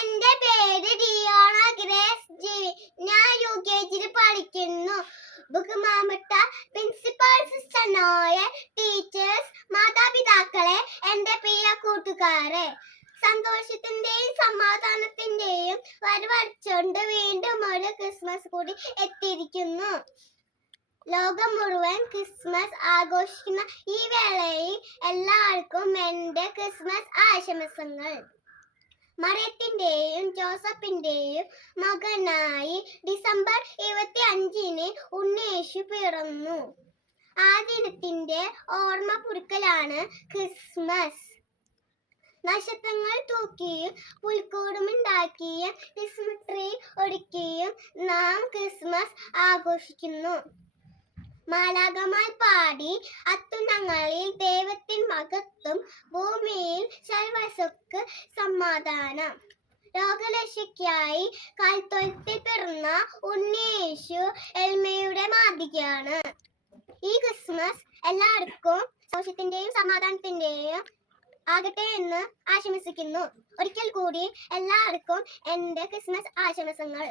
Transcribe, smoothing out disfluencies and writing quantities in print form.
എന്റെ പേര് ഡിയോണ grace G. ഞാൻ UKG പഠിക്കുന്നു. ബഹുമാനപ്പെട്ട പ്രിൻസിപ്പൽ സിസ്റ്റർ നോയൽ, ടീച്ചേഴ്സ്, മാതാപിതാക്കളെ, എന്റെ പ്രിയ കൂട്ടുകാരെ, സന്തോഷത്തിന്റെയും സമാധാനത്തിന്റെയും വരവറിച്ചുകൊണ്ട് വീണ്ടും ഒരു ക്രിസ്മസ് കൂടി എത്തിയിരിക്കുന്നു. ലോകം മുഴുവൻ ക്രിസ്മസ് ആഘോഷിക്കുന്ന ഈ വേളയിൽ എല്ലാവർക്കും എന്റെ ക്രിസ്മസ് ആശംസകൾ. മറിയത്തിന്റെയും ജോസഫിന്റെയും മകനായി ഡിസംബർ 25-ന് ഉണ്ണിയേശു പിറന്നു. ആ ദിനത്തിന്റെ ഓർമ്മ പുതുക്കലാണ് ക്രിസ്മസ്. നക്ഷത്രങ്ങൾ തൂക്കിയും പുൽക്കൂടുമുണ്ടാക്കിയും ക്രിസ്മസ് ട്രീ ഒരുക്കിയും നാം ക്രിസ്മസ് ആഘോഷിക്കുന്നു. മാലാഖമാർ പാടി അത്യുന്നതങ്ങളിൽ ദൈവത്തിൻ മഹത്വം, ഭൂമിയിൽ സർവ്വസുഖ സമാധാനം. രോഗരക്ഷയ്ക്കായി കാൽത്തൊഴുത്തിൽ പിറന്ന ഉണ്ണിയേശു എളിമയുടെ മാതൃകയാണ്. ഈ ക്രിസ്മസ് എല്ലാവർക്കും സന്തോഷത്തിന്റെയും സമാധാനത്തിന്റെയും ആകട്ടെ എന്ന് ആശംസിക്കുന്നു. ഒരിക്കൽ കൂടി എല്ലാവർക്കും എന്റെ ക്രിസ്മസ് ആശംസകൾ.